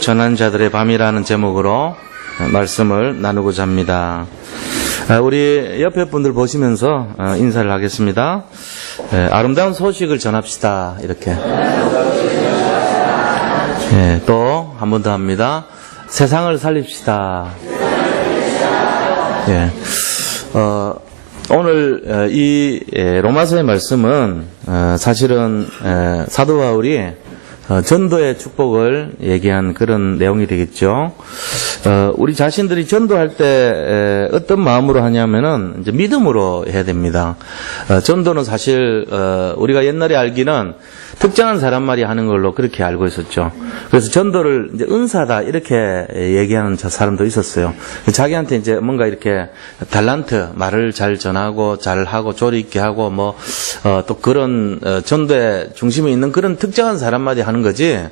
전한 자들의 밤이라는 제목으로 말씀을 나누고자 합니다. 우리 옆에 분들 보시면서 인사를 하겠습니다. 아름다운 소식을 전합시다. 이렇게. 또 한 번 더 합니다. 세상을 살립시다. 오늘 이 로마서의 말씀은 사실은 사도 바울이 전도의 축복을 얘기한 그런 내용이 되겠죠. 우리 자신들이 전도할 때 어떤 마음으로 하냐면은 이제 믿음으로 해야 됩니다. 전도는 사실 우리가 옛날에 알기는 특정한 사람만이 하는 걸로 그렇게 알고 있었죠. 그래서 전도를 이제 은사다 이렇게 얘기하는 사람도 있었어요. 자기한테 이제 뭔가 이렇게 달란트, 말을 잘 전하고 잘하고 조리 있게 하고 또 그런 전도에 중심이 있는 그런 특정한 사람만이 하는 거지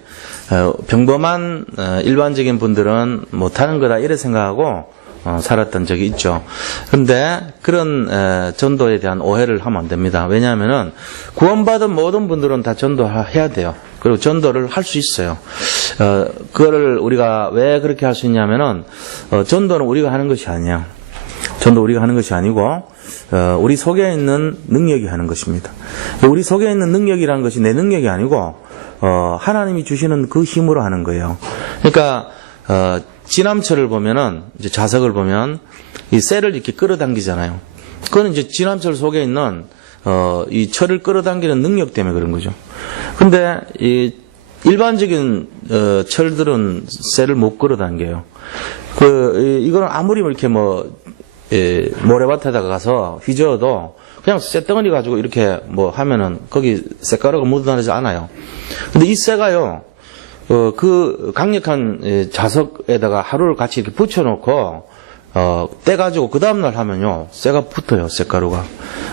평범한 일반적인 분들은 못하는 거다 이래 생각하고 살았던 적이 있죠. 그런데 그런 전도에 대한 오해를 하면 안 됩니다. 왜냐하면은 구원받은 모든 분들은 다 전도해야 돼요. 그리고 전도를 할 수 있어요. 그거를 우리가 왜 그렇게 할 수 있냐면은 전도는 우리가 하는 것이 아니야. 전도 우리가 하는 것이 아니고 우리 속에 있는 능력이 하는 것입니다. 우리 속에 있는 능력이라는 것이 내 능력이 아니고 하나님이 주시는 그 힘으로 하는 거예요. 그러니까 진암철을 보면은 이제 자석을 보면 이 쇠를 이렇게 끌어당기잖아요. 그거는 이제 진암철 속에 있는 이 철을 끌어당기는 능력 때문에 그런 거죠. 근데 이 일반적인 철들은 쇠를 못 끌어당겨요. 이거는 아무리 이렇게 모래밭에다가 가서 휘저어도 그냥 쇠덩어리 가지고 이렇게 하면은 거기 쇠가루가 묻어나지 않아요. 근데 이 쇠가요. 그 강력한 자석에다가 하루를 같이 이렇게 붙여놓고 떼가지고 그 다음날 하면요 쇠가 붙어요. 쇠가루가.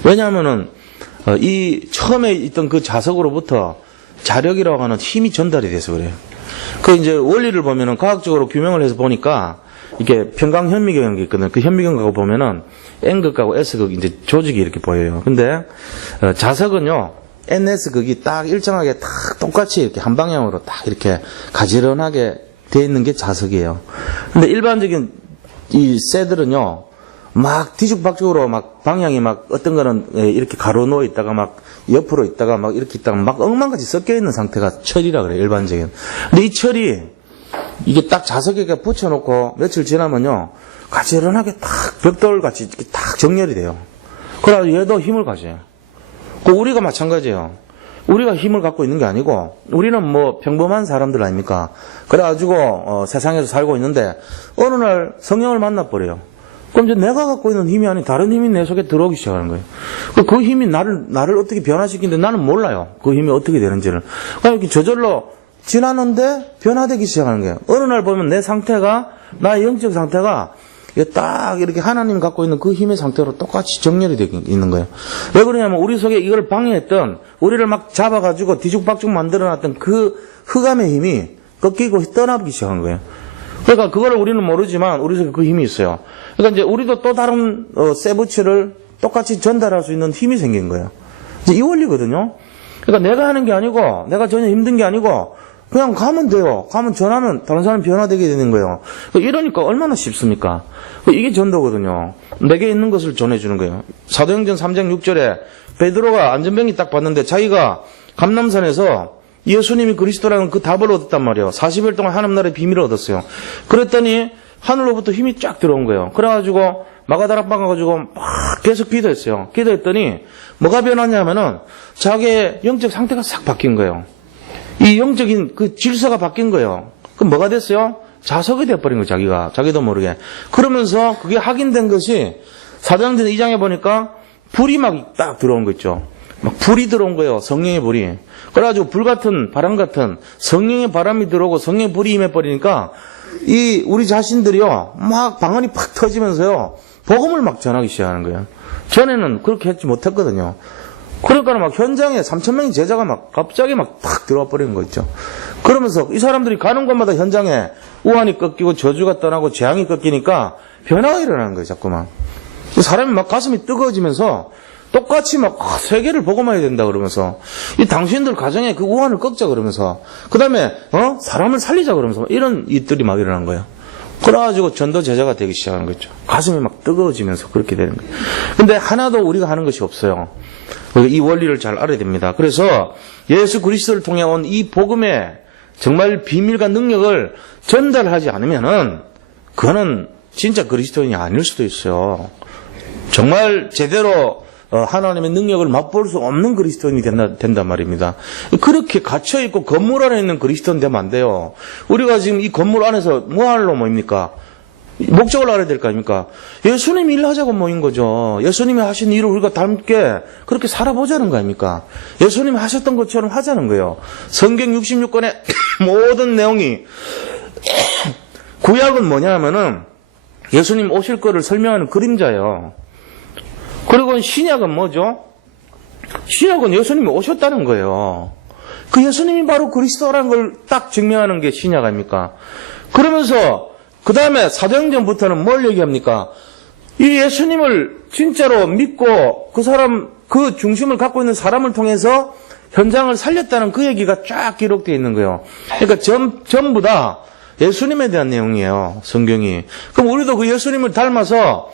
왜냐하면은 이 처음에 있던 그 자석으로부터 자력이라고 하는 힘이 전달이 돼서 그래요. 그 이제 원리를 보면은 과학적으로 규명을 해서 보니까 이게 평강현미경이라는 게 있거든요. 그 현미경하고 보면은 N극하고 S극 이제 조직이 이렇게 보여요. 근데 자석은요 NS극이 딱 일정하게 딱 똑같이 이렇게 한 방향으로 딱 이렇게 가지런하게 되어 있는 게 자석이에요. 근데 일반적인 이 쇠들은요, 막 뒤죽박죽으로 막 방향이 막 어떤 거는 이렇게 가로 누워 있다가 막 옆으로 있다가 막 이렇게 있다가 막 엉망같이 섞여 있는 상태가 철이라 그래요, 일반적인. 근데 이 철이 이게 딱 자석에 붙여놓고 며칠 지나면요, 가지런하게 딱 벽돌같이 이렇게 딱 정렬이 돼요. 그래서 얘도 힘을 가져요. 우리가 마찬가지예요. 우리가 힘을 갖고 있는 게 아니고 우리는 평범한 사람들 아닙니까? 그래가지고 세상에서 살고 있는데 어느 날 성령을 만나버려요. 그럼 이제 내가 갖고 있는 힘이 아닌 다른 힘이 내 속에 들어오기 시작하는 거예요. 그 힘이 나를 어떻게 변화시키는데 나는 몰라요. 그 힘이 어떻게 되는지를. 그냥 이렇게 저절로 지나는데 변화되기 시작하는 거예요. 어느 날 보면 내 상태가 나의 영적 상태가 딱 이렇게 하나님 갖고 있는 그 힘의 상태로 똑같이 정렬이 되어 있는 거예요. 왜 그러냐면 우리 속에 이걸 방해했던 우리를 막 잡아가지고 뒤죽박죽 만들어놨던 그 흑암의 힘이 꺾이고 떠나기 시작한 거예요. 그러니까 그거를 우리는 모르지만 우리 속에 그 힘이 있어요. 그러니까 이제 우리도 또 다른 쇠붙이를 똑같이 전달할 수 있는 힘이 생긴 거예요. 이제 이 원리거든요. 그러니까 내가 하는 게 아니고 내가 전혀 힘든 게 아니고 그냥 가면 돼요. 가면 전하면 다른 사람이 변화되게 되는 거예요. 이러니까 얼마나 쉽습니까? 이게 전도거든요. 내게 있는 것을 전해주는 거예요. 사도행전 3장 6절에 베드로가 안전병이 딱 봤는데 자기가 감람산에서 예수님이 그리스도라는 그 답을 얻었단 말이에요. 40일 동안 하나님 나라의 비밀을 얻었어요. 그랬더니 하늘로부터 힘이 쫙 들어온 거예요. 그래가지고 마가다락방 가가지고 막 계속 기도했어요. 기도했더니 뭐가 변하냐면은 자기의 영적 상태가 싹 바뀐 거예요. 이 영적인 그 질서가 바뀐 거예요. 그럼 뭐가 됐어요? 자석이 되어버린 거예요, 자기도 모르게. 그러면서 그게 확인된 것이 사도행전 2장에 보니까 불이 막 딱 들어온 거 있죠. 막 불이 들어온 거예요, 성령의 불이. 그래가지고 불 같은, 바람 같은 성령의 바람이 들어오고 성령의 불이 임해버리니까 이 우리 자신들이요, 막 방언이 팍 터지면서요, 복음을 막 전하기 시작하는 거예요. 전에는 그렇게 했지 못했거든요. 그러니까 막 현장에 3,000명의 제자가 막 갑자기 막 팍 들어와 버리는 거 있죠. 그러면서 이 사람들이 가는 곳마다 현장에 우환이 꺾이고 저주가 떠나고 재앙이 꺾이니까 변화가 일어나는 거예요, 자꾸만. 사람이 막 가슴이 뜨거워지면서 똑같이 막 세계를 복음해야 된다 그러면서 이 당신들 가정에 그 우환을 꺾자 그러면서 그 다음에 사람을 살리자 그러면서 이런 일들이 막 일어난 거예요. 그래가지고 전도 제자가 되기 시작하는 거죠. 가슴이 막 뜨거워지면서 그렇게 되는 거예요. 근데 하나도 우리가 하는 것이 없어요. 이 원리를 잘 알아야 됩니다. 그래서 예수 그리스도를 통해 온 이 복음의 정말 비밀과 능력을 전달하지 않으면은 그거는 진짜 그리스도인이 아닐 수도 있어요. 정말 제대로 하나님의 능력을 맛볼 수 없는 그리스도인이 된단 말입니다. 그렇게 갇혀있고 건물 안에 있는 그리스도인 되면 안 돼요. 우리가 지금 이 건물 안에서 뭐 하러 모입니까? 목적을 알아야 될 거 아닙니까? 예수님 일하자고 모인 거죠. 예수님이 하신 일을 우리가 닮게 그렇게 살아보자는 거 아닙니까? 예수님이 하셨던 것처럼 하자는 거예요. 성경 66권의 모든 내용이 구약은 뭐냐 하면은 예수님 오실 거를 설명하는 그림자예요. 그리고 신약은 뭐죠? 신약은 예수님이 오셨다는 거예요. 그 예수님이 바로 그리스도라는 걸 딱 증명하는 게 신약 아닙니까? 그러면서 그 다음에 사도행전부터는 뭘 얘기합니까? 이 예수님을 진짜로 믿고 그 사람, 그 중심을 갖고 있는 사람을 통해서 현장을 살렸다는 그 얘기가 쫙 기록되어 있는 거예요. 그러니까 전부 다 예수님에 대한 내용이에요. 성경이. 그럼 우리도 그 예수님을 닮아서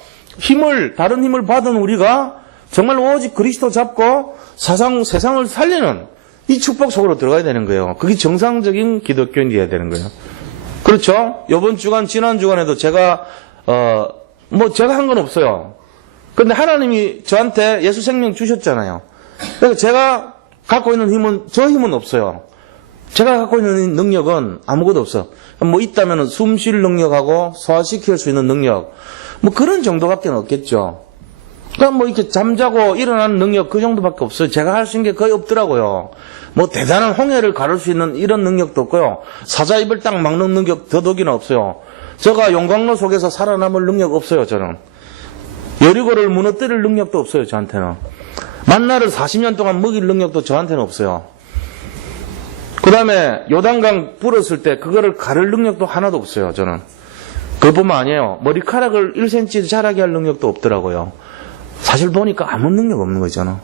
다른 힘을 받은 우리가 정말 오직 그리스도 잡고 세상을 살리는 이 축복 속으로 들어가야 되는 거예요. 그게 정상적인 기독교인이어야 되는 거예요. 그렇죠? 이번 주간, 지난 주간에도 제가 한 건 없어요. 근데 하나님이 저한테 예수 생명 주셨잖아요. 그래서 제가 갖고 있는 저 힘은 없어요. 제가 갖고 있는 능력은 아무것도 없어. 뭐 있다면 숨 쉴 능력하고 소화시킬 수 있는 능력. 뭐 그런 정도밖에 없겠죠. 그러니까 뭐 이렇게 잠자고 일어나는 능력 그 정도밖에 없어요. 제가 할 수 있는 게 거의 없더라고요. 뭐 대단한 홍해를 가를 수 있는 이런 능력도 없고요. 사자 입을 딱 막는 능력 더더기나 없어요. 제가 용광로 속에서 살아남을 능력 없어요. 저는. 여리고를 무너뜨릴 능력도 없어요. 저한테는. 만나를 40년 동안 먹일 능력도 저한테는 없어요. 그 다음에 요단강 불었을 때 그거를 가를 능력도 하나도 없어요. 저는. 그것뿐만 아니에요. 머리카락을 1cm 자라게 할 능력도 없더라고요. 사실 보니까 아무 능력 없는 거잖아.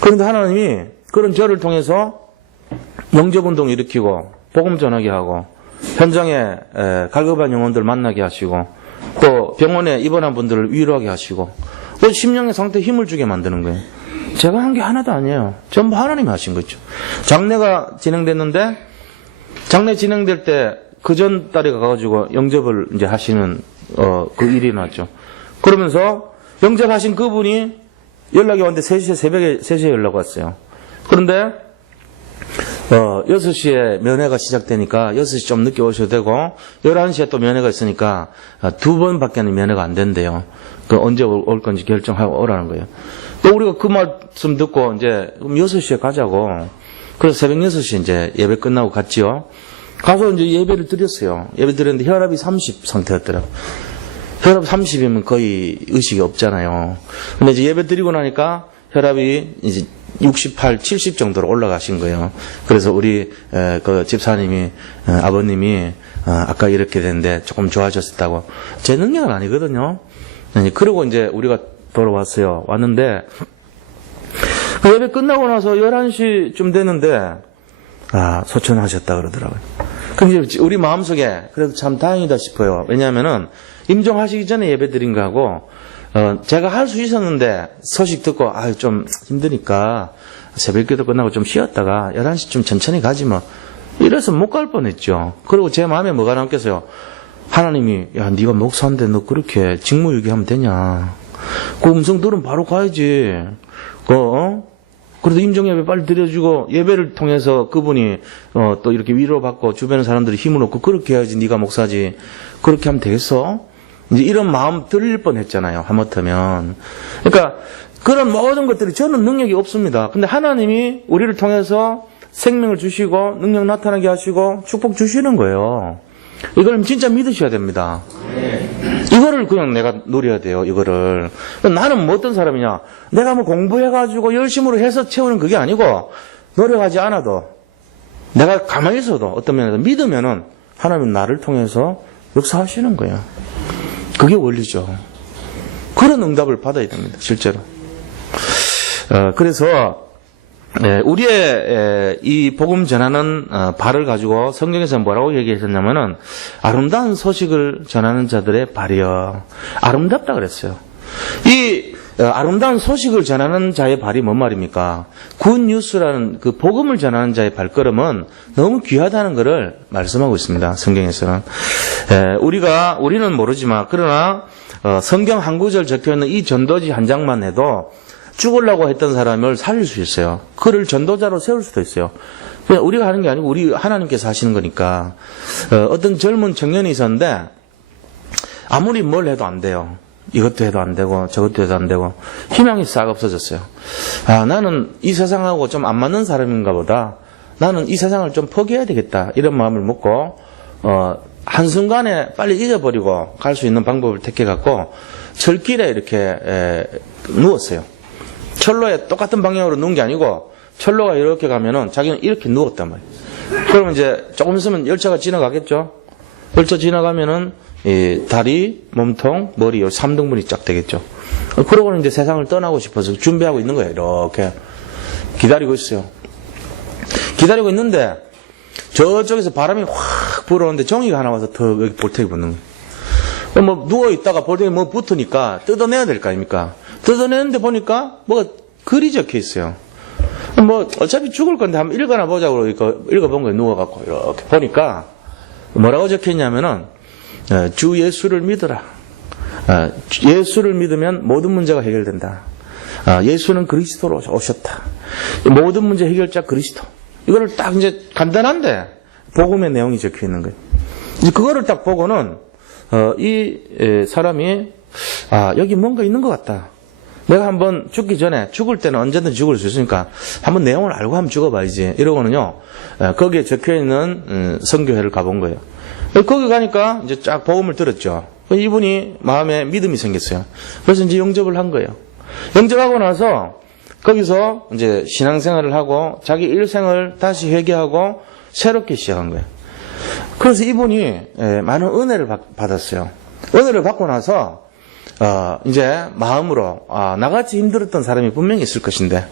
그런데 하나님이 그런 저를 통해서 영접운동 일으키고 복음 전하게 하고 현장에 갈급한 영혼들 만나게 하시고 또 병원에 입원한 분들을 위로하게 하시고 또 심령의 상태에 힘을 주게 만드는 거예요. 제가 한 게 하나도 아니에요. 전부 하나님이 하신 거죠. 장례가 진행됐는데 장례 진행될 때 그 전 달에 가가지고 영접을 이제 하시는 그 일이 났죠. 그러면서 영접하신 그분이 연락이 왔는데 새벽에 3시에 연락 왔어요. 그런데 6시에 면회가 시작되니까 6시 좀 늦게 오셔도 되고 11시에 또 면회가 있으니까 2번밖에 면회가 안 된대요. 그 언제 올 건지 결정하고 오라는 거예요. 또 우리가 그 말씀 듣고 이제 6시에 가자고. 그래서 새벽 6시 이제 예배 끝나고 갔지요. 가서 이제 예배를 드렸어요. 예배 드렸는데 혈압이 30 상태였더라고요. 혈압 30이면 거의 의식이 없잖아요. 근데 이제 예배 드리고 나니까 혈압이 이제 68, 70 정도로 올라가신 거예요. 그래서 우리 그 집사님이 아버님이 아까 이렇게 됐는데 조금 좋아졌다고. 제 능력은 아니거든요. 그러고 이제 우리가 돌아왔어요. 왔는데 그 예배 끝나고 나서 11시쯤 됐는데 소천하셨다 그러더라고요. 그럼 이제 우리 마음속에 그래도 참 다행이다 싶어요. 왜냐하면은 임종하시기 전에 예배 드린 거하고 제가 할 수 있었는데 소식 듣고 좀 힘드니까 새벽기도 끝나고 좀 쉬었다가 11시쯤 천천히 가지 뭐 이래서 못 갈 뻔했죠. 그리고 제 마음에 뭐가 남겠어요. 하나님이 네가 목사인데 너 그렇게 직무유기하면 되냐. 그 음성 들으면 바로 가야지. 그래도 임종예배 빨리 드려주고 예배를 통해서 그분이 또 이렇게 위로받고 주변의 사람들이 힘을 얻고 그렇게 해야지 네가 목사지. 그렇게 하면 되겠어? 이제 이런 마음 들릴 뻔했잖아요. 하마터면. 그러니까 그런 모든 것들이 저는 능력이 없습니다. 근데 하나님이 우리를 통해서 생명을 주시고 능력 나타나게 하시고 축복 주시는 거예요. 이걸 진짜 믿으셔야 됩니다. 이거를 그냥 내가 누려야 돼요. 이거를. 나는 뭐 어떤 사람이냐. 내가 뭐 공부해가지고 열심으로 해서 채우는 그게 아니고 노력하지 않아도 내가 가만히 있어도 어떤 면에서 믿으면은 하나님은 나를 통해서 역사하시는 거예요. 그게 원리죠. 그런 응답을 받아야 됩니다. 실제로. 그래서 우리의 이 복음 전하는 발을 가지고 성경에서 뭐라고 얘기하셨냐면은 아름다운 소식을 전하는 자들의 발이여. 아름답다 그랬어요. 이 아름다운 소식을 전하는 자의 발이 뭔 말입니까? 굿 뉴스라는 그 복음을 전하는 자의 발걸음은 너무 귀하다는 것을 말씀하고 있습니다. 성경에서는. 우리는 모르지만 그러나 성경 한 구절 적혀있는 이 전도지 한 장만 해도 죽으려고 했던 사람을 살릴 수 있어요. 그를 전도자로 세울 수도 있어요. 그냥 우리가 하는 게 아니고 우리 하나님께서 하시는 거니까. 어떤 젊은 청년이 있었는데 아무리 뭘 해도 안 돼요. 이것도 해도 안 되고 저것도 해도 안 되고 희망이 싹 없어졌어요. 나는 이 세상하고 좀 안 맞는 사람인가 보다. 나는 이 세상을 좀 포기해야 되겠다. 이런 마음을 먹고 한순간에 빨리 잊어버리고 갈 수 있는 방법을 택해갖고 철길에 이렇게 누웠어요. 철로에 똑같은 방향으로 누운 게 아니고 철로가 이렇게 가면은 자기는 이렇게 누웠단 말이에요. 그러면 이제 조금 있으면 열차가 지나가겠죠. 열차 지나가면은 이 다리, 몸통, 머리 3등분이 쫙 되겠죠. 그러고는 이제 세상을 떠나고 싶어서 준비하고 있는 거예요. 이렇게 기다리고 있어요. 기다리고 있는데 저쪽에서 바람이 확 불어오는데 종이가 하나 와서 더 여기 볼테기 붙는 거예요. 뭐 누워 있다가 볼테기 뭐 붙으니까 뜯어내야 될 거 아닙니까? 뜯어내는데 보니까 뭐가 글이 적혀 있어요. 뭐 어차피 죽을 건데 한번 읽어나 보자고 읽어본 거예요. 누워갖고 이렇게 보니까 뭐라고 적혀 있냐면은 주 예수를 믿어라. 예수를 믿으면 모든 문제가 해결된다. 예수는 그리스도로 오셨다. 모든 문제 해결자 그리스도. 이거를 딱 이제 간단한데 복음의 내용이 적혀 있는 거예요. 이제 그거를 딱 보고는 이 사람이 여기 뭔가 있는 것 같다. 내가 한번 죽기 전에 죽을 때는 언제든 죽을 수 있으니까 한번 내용을 알고 한번 죽어봐야지. 이러고는요 거기에 적혀 있는 선교회를 가본 거예요. 거기 가니까 이제 쫙 복음을 들었죠. 이분이 마음에 믿음이 생겼어요. 그래서 이제 영접을 한 거예요. 영접하고 나서 거기서 이제 신앙생활을 하고 자기 일생을 다시 회개하고 새롭게 시작한 거예요. 그래서 이분이 많은 은혜를 받았어요. 은혜를 받고 나서 이제 마음으로 나같이 힘들었던 사람이 분명히 있을 것인데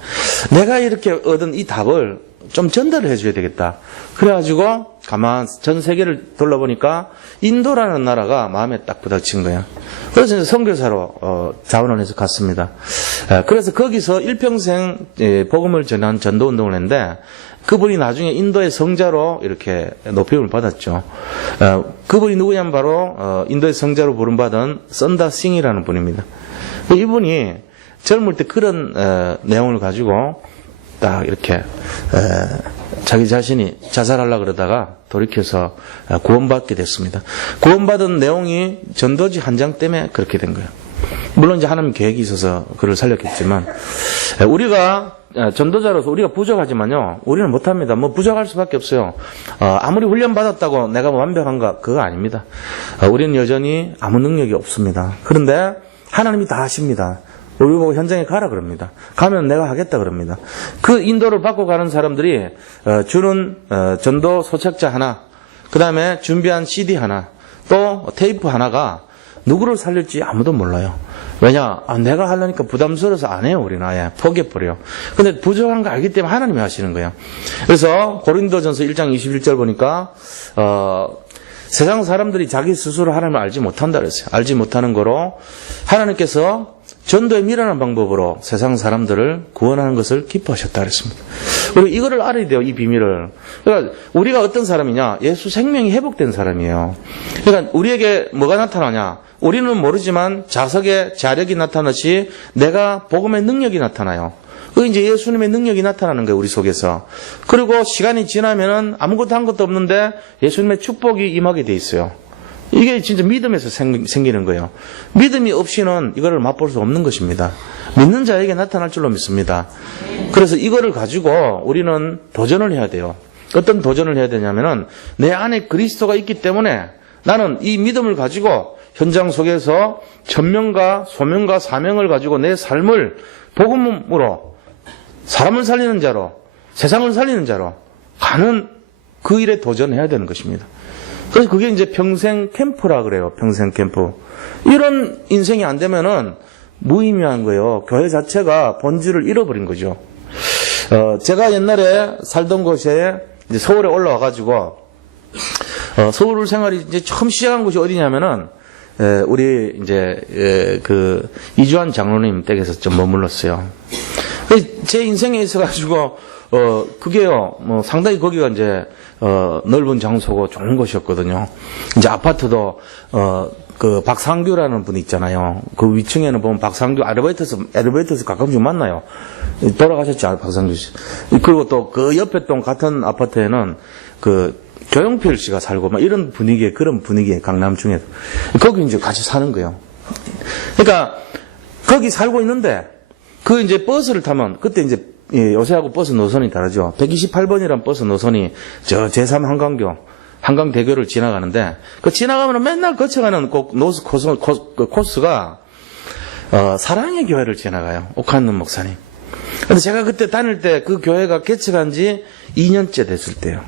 내가 이렇게 얻은 이 답을 좀 전달을 해줘야 되겠다. 그래가지고 가만 전 세계를 돌아보니까 인도라는 나라가 마음에 딱 부닥친 거예요. 그래서 이제 선교사로 자원을 해서 갔습니다. 그래서 거기서 일평생 복음을 전한 전도운동을 했는데 그분이 나중에 인도의 성자로 이렇게 높임을 받았죠. 그분이 누구냐면 바로 인도의 성자로 부름받은 선다 싱이라는 분입니다. 이분이 젊을 때 그런 내용을 가지고 딱 이렇게 자기 자신이 자살하려고 그러다가 돌이켜서 구원받게 됐습니다. 구원받은 내용이 전도지 한 장 때문에 그렇게 된 거예요. 물론 이제 하나님 계획이 있어서 그를 살렸겠지만 우리가 전도자로서 우리가 부족하지만요 우리는 못합니다. 뭐 부족할 수밖에 없어요. 아무리 훈련 받았다고 내가 뭐 완벽한가 그거 아닙니다. 우리는 여전히 아무 능력이 없습니다. 그런데 하나님이 다 하십니다. 우리 보고 현장에 가라 그럽니다. 가면 내가 하겠다 그럽니다. 그 인도를 받고 가는 사람들이 주는 전도 소책자 하나, 그 다음에 준비한 CD 하나, 또 테이프 하나가 누구를 살릴지 아무도 몰라요. 왜냐? 내가 하려니까 부담스러워서 안 해요. 우리는 아예 포기해버려요. 근데 부족한 거 알기 때문에 하나님이 하시는 거예요. 그래서 고린도전서 1장 21절 보니까 세상 사람들이 자기 스스로 하나님을 알지 못한다 그랬어요. 알지 못하는 거로 하나님께서 전도에 미련한 방법으로 세상 사람들을 구원하는 것을 기뻐하셨다 그랬습니다. 그리고 이거를 알아야 돼요. 이 비밀을. 그러니까 우리가 어떤 사람이냐? 예수 생명이 회복된 사람이에요. 그러니까 우리에게 뭐가 나타나냐? 우리는 모르지만 자석의 자력이 나타나듯이 내가 복음의 능력이 나타나요. 그 이제 예수님의 능력이 나타나는 거예요, 우리 속에서. 그리고 시간이 지나면은 아무것도 한 것도 없는데 예수님의 축복이 임하게 돼 있어요. 이게 진짜 믿음에서 생기는 거예요. 믿음이 없이는 이거를 맛볼 수 없는 것입니다. 믿는 자에게 나타날 줄로 믿습니다. 그래서 이거를 가지고 우리는 도전을 해야 돼요. 어떤 도전을 해야 되냐면은 내 안에 그리스도가 있기 때문에 나는 이 믿음을 가지고 현장 속에서 천명과 소명과 사명을 가지고 내 삶을 복음으로 사람을 살리는 자로 세상을 살리는 자로 가는 그 일에 도전해야 되는 것입니다. 그래서 그게 이제 평생 캠프라 그래요. 평생 캠프. 이런 인생이 안 되면은 무의미한 거예요. 교회 자체가 본질을 잃어버린 거죠. 제가 옛날에 살던 곳에 이제 서울에 올라와가지고 서울 생활이 이제 처음 시작한 곳이 어디냐면은 우리 이제 그 이주환 장로님 댁에서 좀 머물렀어요. 제 인생에 있어가지고 그게요 뭐 상당히 거기가 이제 넓은 장소고 좋은 곳이었거든요. 이제 아파트도 그 박상규라는 분이 있잖아요. 그 위층에는 보면 박상규 엘리베이터에서 가끔씩 만나요. 돌아가셨죠, 박상규 씨. 그리고 또 그 옆에 동 같은 아파트에는 그 조용필 씨가 살고 막 이런 분위기에 그런 분위기에 강남중에서 거기 이제 같이 사는 거예요. 그러니까 거기 살고 있는데 그 이제 버스를 타면 그때 이제 요새하고 버스 노선이 다르죠. 128번이라는 버스 노선이 저 제3 한강대교를 지나가는데 그 지나가면 맨날 거쳐가는 코스가 사랑의 교회를 지나가요. 옥한눈 목사님. 근데 제가 그때 다닐 때 그 교회가 개척한 지 2년째 됐을 때요.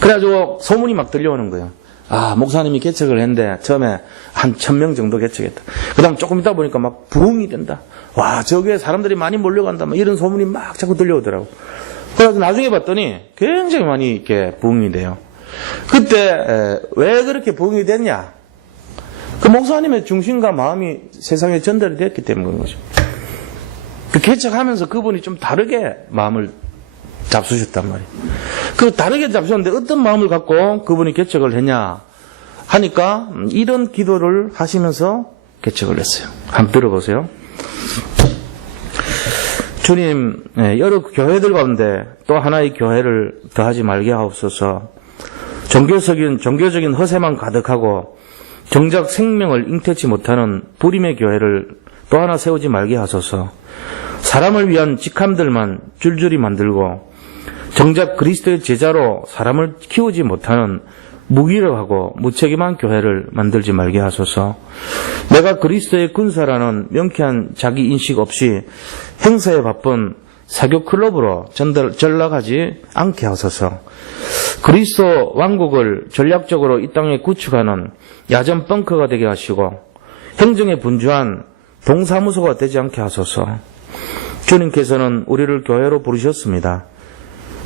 그래가지고 소문이 막 들려오는 거예요. 아, 목사님이 개척을 했는데 처음에 한 1000명 정도 개척했다. 그 다음 조금 있다 보니까 막 부흥이 된다. 와, 저 교회 사람들이 많이 몰려간다. 막 이런 소문이 막 자꾸 들려오더라고. 그래서 나중에 봤더니 굉장히 많이 이렇게 부흥이 돼요. 그때 왜 그렇게 부흥이 됐냐? 그 목사님의 중심과 마음이 세상에 전달이 됐기 때문인 거죠. 그 개척하면서 그분이 좀 다르게 마음을 잡수셨단 말이에요. 그 다르게 잡수셨는데 어떤 마음을 갖고 그분이 개척을 했냐 하니까 이런 기도를 하시면서 개척을 했어요. 한번 들어보세요. 주님, 여러 교회들 가운데 또 하나의 교회를 더하지 말게 하옵소서. 종교적인 허세만 가득하고 정작 생명을 잉태치 못하는 불임의 교회를 또 하나 세우지 말게 하소서. 사람을 위한 직함들만 줄줄이 만들고 정작 그리스도의 제자로 사람을 키우지 못하는 무기력하고 무책임한 교회를 만들지 말게 하소서. 내가 그리스도의 군사라는 명쾌한 자기 인식 없이 행사에 바쁜 사교 클럽으로 전락하지 않게 하소서. 그리스도 왕국을 전략적으로 이 땅에 구축하는 야전 벙커가 되게 하시고 행정에 분주한 동사무소가 되지 않게 하소서. 주님께서는 우리를 교회로 부르셨습니다.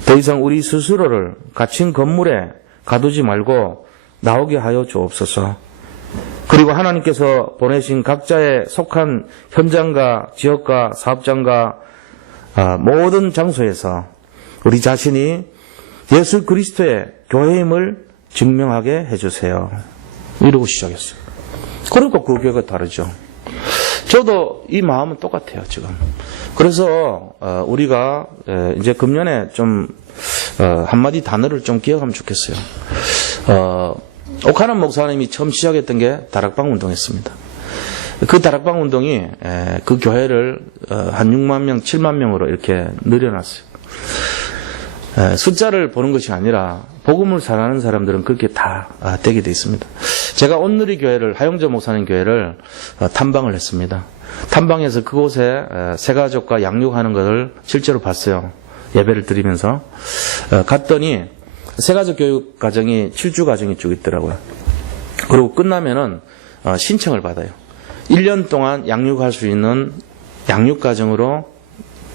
더 이상 우리 스스로를 갇힌 건물에 가두지 말고 나오게 하여 주옵소서. 그리고 하나님께서 보내신 각자의 속한 현장과 지역과 사업장과 모든 장소에서 우리 자신이 예수 그리스도의 교회임을 증명하게 해주세요. 이러고 시작했어요. 그러니까 그 교회가 다르죠. 저도 이 마음은 똑같아요, 지금. 그래서 우리가 이제 금년에 좀 한마디 단어를 좀 기억하면 좋겠어요. 옥하남 목사님이 처음 시작했던 게 다락방 운동이었습니다. 그 다락방 운동이 그 교회를 한 6만 명, 7만 명으로 이렇게 늘려놨어요. 숫자를 보는 것이 아니라 복음을 전하는 사람들은 그렇게 다 되게 돼 있습니다. 제가 온누리 교회를, 하용조 목사님 교회를 탐방을 했습니다. 탐방해서 그곳에 새가족과 양육하는 것을 실제로 봤어요. 예배를 드리면서 갔더니 새가족 교육 과정이 7주 과정이 쭉 있더라고요. 그리고 끝나면은 신청을 받아요. 1년 동안 양육할 수 있는 양육 과정으로